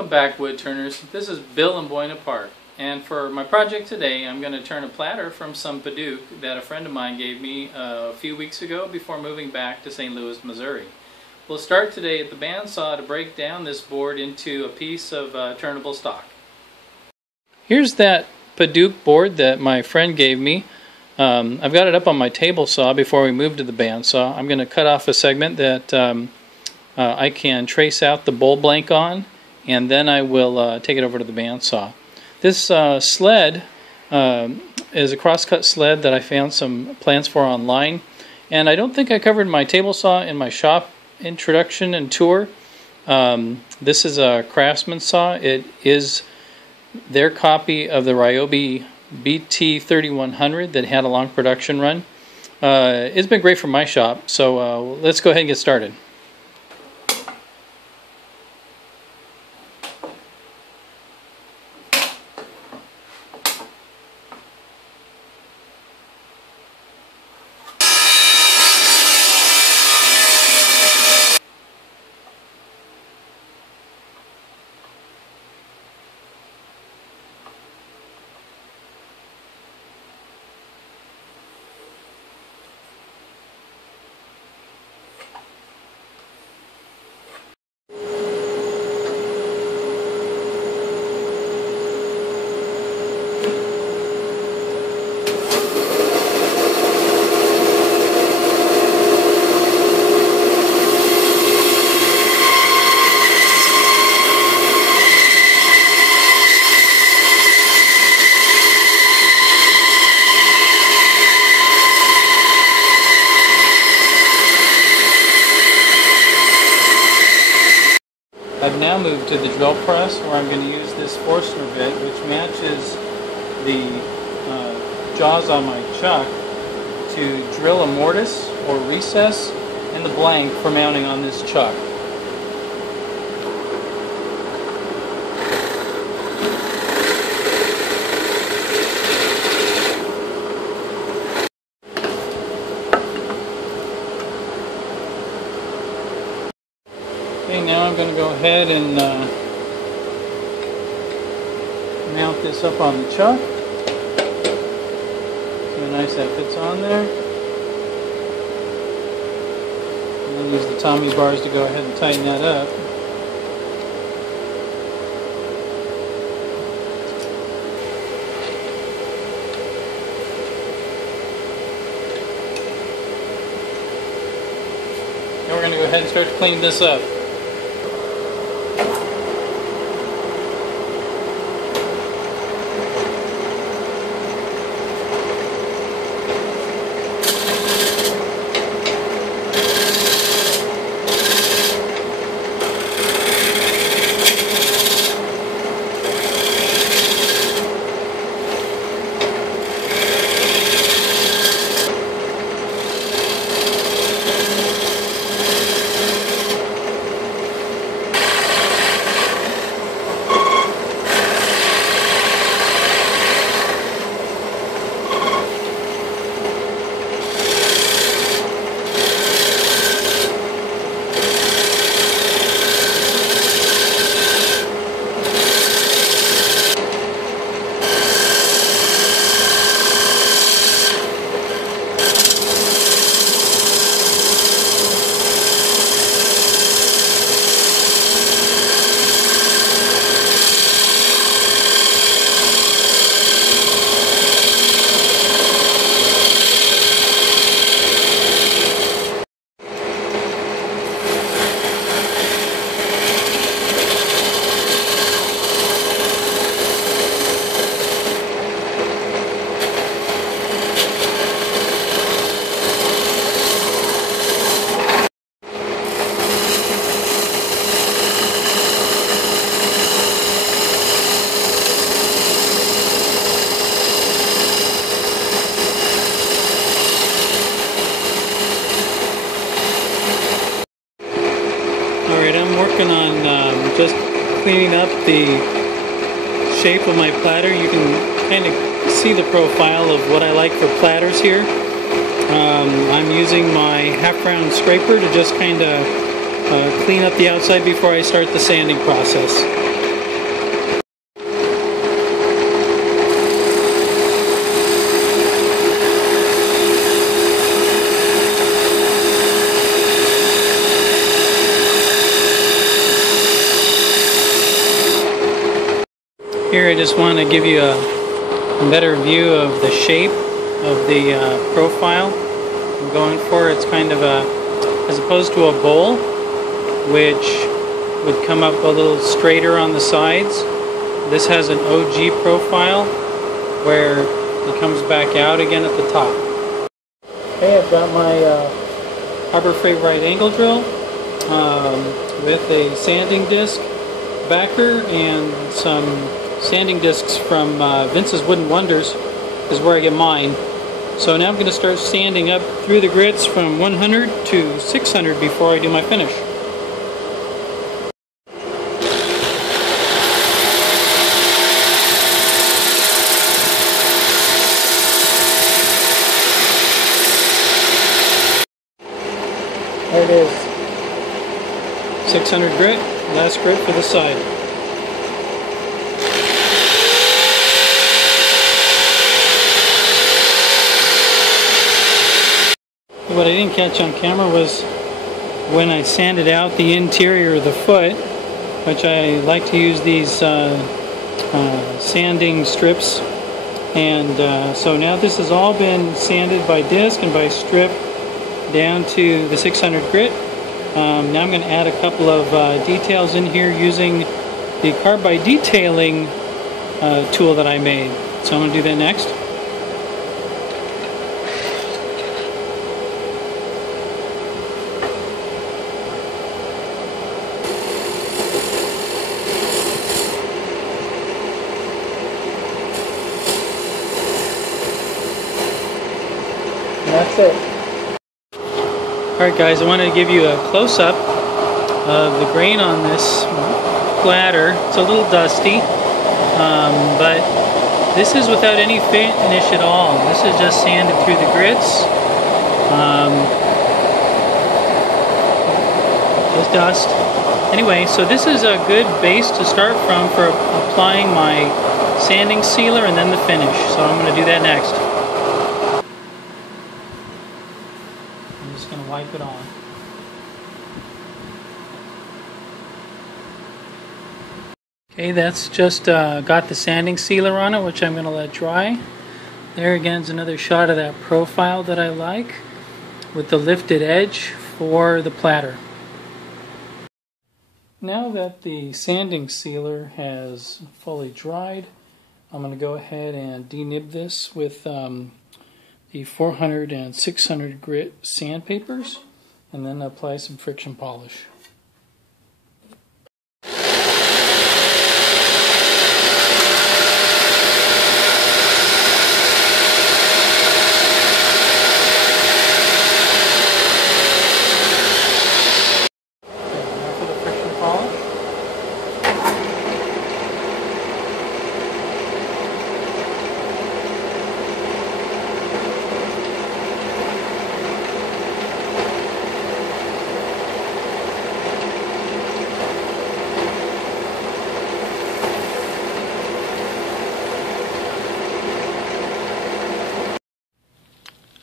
Welcome back, wood turners. This is Bill in Buena Park, and for my project today I'm going to turn a platter from some Padauk that a friend of mine gave me a few weeks ago before moving back to St. Louis, Missouri. We'll start today at the bandsaw to break down this board into a piece of turnable stock. Here's that Padauk board that my friend gave me. I've got it up on my table saw before we move to the bandsaw. I'm going to cut off a segment that I can trace out the bowl blank on, and then I will take it over to the bandsaw. This sled is a crosscut sled that I found some plans for online, and I don't think I covered my table saw in my shop introduction and tour. This is a Craftsman saw. It is their copy of the Ryobi BT3100 that had a long production run. It's been great for my shop, so let's go ahead and get started. I've now moved to the drill press, where I'm going to use this Forstner bit, which matches the jaws on my chuck, to drill a mortise or recess in the blank for mounting on this chuck. Okay, now I'm going to go ahead and mount this up on the chuck. See how nice that fits on there. And then use the Tommy bars to go ahead and tighten that up. Now we're going to go ahead and start to clean this up. Working on just cleaning up the shape of my platter. You can kind of see the profile of what I like for platters here. I'm using my half-round scraper to just kind of clean up the outside before I start the sanding process. I just want to give you a better view of the shape of the profile I'm going for. It's kind of a, as opposed to a bowl, which would come up a little straighter on the sides, this has an OG profile where it comes back out again at the top. Okay, I've got my Harbor Freight right angle drill with a sanding disc backer and some sanding discs from Vince's Wooden Wonders is where I get mine. So now I'm going to start sanding up through the grits from 100 to 600 before I do my finish. There it is. 600 grit, last grit for the side. What I didn't catch on camera was when I sanded out the interior of the foot, which I like to use these sanding strips. And so now this has all been sanded by disc and by strip down to the 600 grit. Now I'm going to add a couple of details in here using the carbide detailing tool that I made. So I'm going to do that next. And that's it. Alright guys, I want to give you a close-up of the grain on this platter. It's a little dusty, but this is without any finish at all. This is just sanded through the grits. Just dust. Anyway, so this is a good base to start from for applying my sanding sealer and then the finish. So I'm going to do that next. I'm just going to wipe it on. Okay, that's just got the sanding sealer on it, which I'm going to let dry. There again is another shot of that profile that I like with the lifted edge for the platter. Now that the sanding sealer has fully dried, I'm going to go ahead and denib this with the 400 and 600 grit sandpapers, and then apply some friction polish.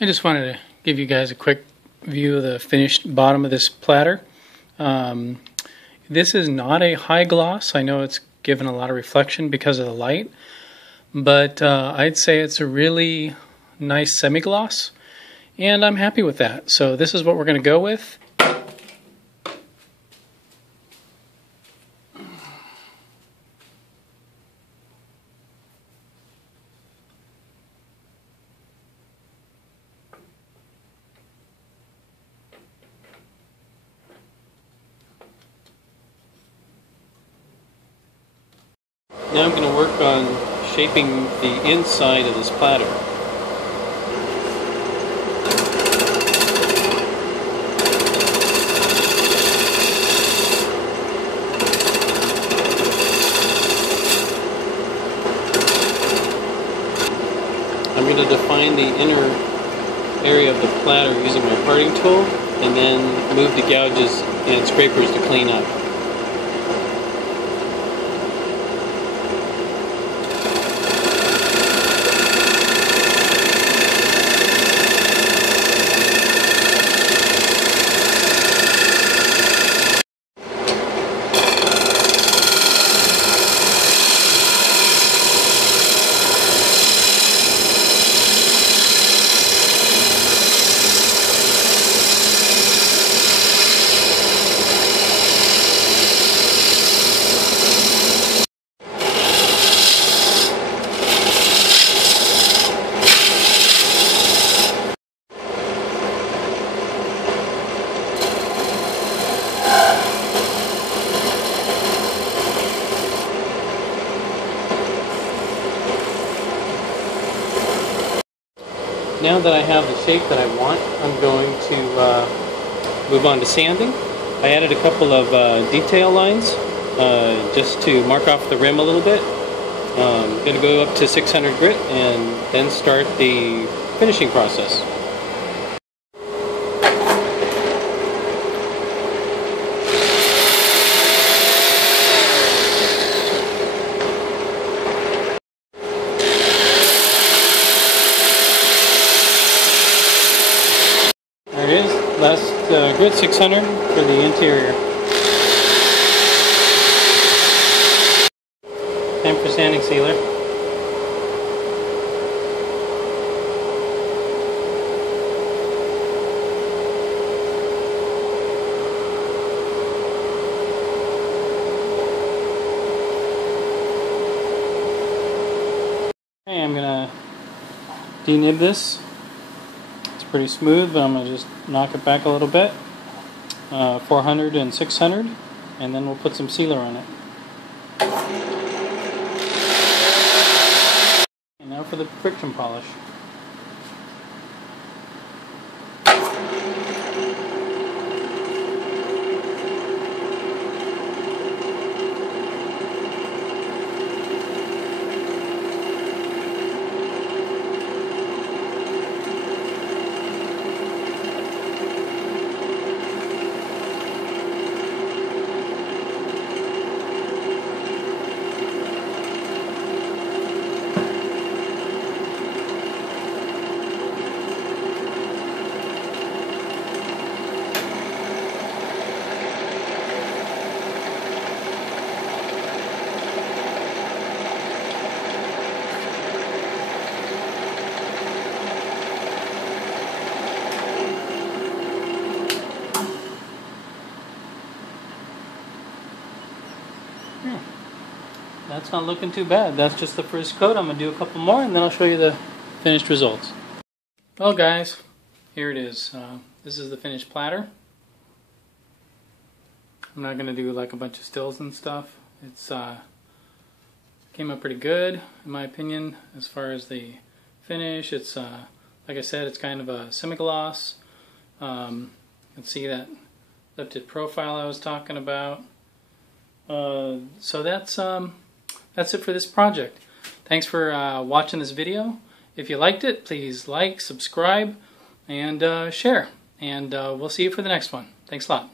I just wanted to give you guys a quick view of the finished bottom of this platter. This is not a high gloss. I know it's given a lot of reflection because of the light, but I'd say it's a really nice semi-gloss, and I'm happy with that. So this is what we're going to go with. Now I'm going to work on shaping the inside of this platter. I'm going to define the inner area of the platter using my parting tool, and then move the gouges and scrapers to clean up. now that I have the shape that I want, I'm going to move on to sanding. I added a couple of detail lines just to mark off the rim a little bit. I'm going to go up to 600 grit and then start the finishing process. There it is, last grit 600 for the interior. Time for sanding sealer. Okay, I'm gonna denib this. It's pretty smooth, but I'm gonna just knock it back a little bit. 400 and 600, and then we'll put some sealer on it. And now for the friction polish. That's not looking too bad. That's just the first coat. I'm going to do a couple more and then I'll show you the finished results. Well guys, here it is. This is the finished platter. I'm not going to do like a bunch of stills and stuff. It's came out pretty good in my opinion as far as the finish. It's like I said, it's kind of a semi-gloss. You can see that lifted profile I was talking about. So that's it for this project. Thanks for watching this video. If you liked it, please like, subscribe, and share. And we'll see you for the next one. Thanks a lot.